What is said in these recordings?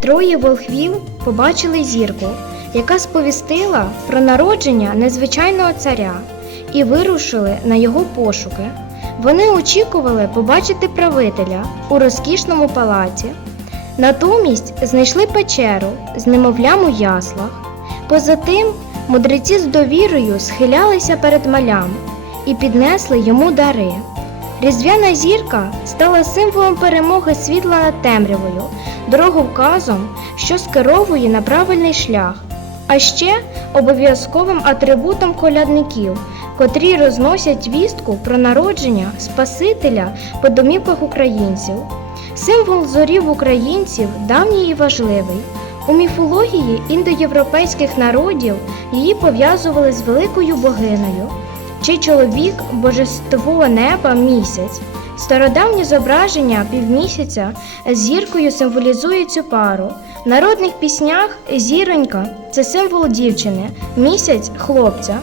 Троє волхвів побачили зірку, яка сповістила про народження незвичайного царя, і вирушили на його пошуки. Вони очікували побачити правителя у розкішному палаці. Натомість знайшли печеру з немовлям у яслах. Поза тим, мудреці з довірою схилялися перед малям і піднесли йому дари. Різдвяна зірка стала символом перемоги світла над темрявою, дороговказом, що скеровує на правильний шлях, а ще обов'язковим атрибутом колядників, котрі розносять вістку про народження Спасителя по домівках українців. Символ зорів українців давній і важливий. У міфології індоєвропейських народів її пов'язували з великою богинею, чий чоловік божество неба місяць. Стародавнє зображення півмісяця з зіркою символізує цю пару. В народних піснях зіронька це символ дівчини, місяць хлопця.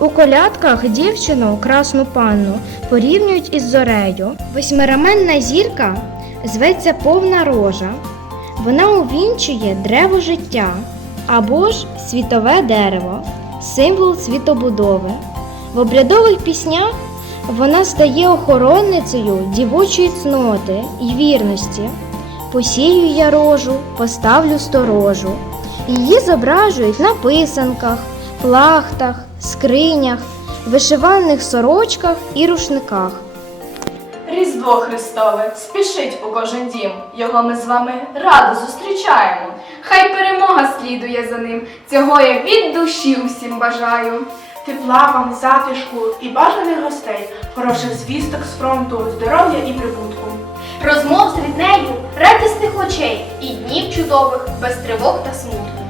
У колядках дівчину, красну панну, порівнюють із зорею. Восьмираменна зірка зветься повна рожа. Вона увінчує древо життя або ж світове дерево, символ світобудови. В обрядових піснях вона стає охоронницею дівочої цноти і вірності. Посію я рожу, поставлю сторожу. Її зображують на писанках, плахтах, скринях, вишиваних сорочках і рушниках. Різдво Христове спішить у кожен дім. Його ми з вами радо зустрічаємо. Хай перемога слідує за ним. Цього я від душі усім бажаю. Тепла вам, затишку і бажаних гостей, хороших звісток з фронту, здоров'я і прибутку. Розмов з ріднею, радісних очей і днів чудових, без тривог та смутку.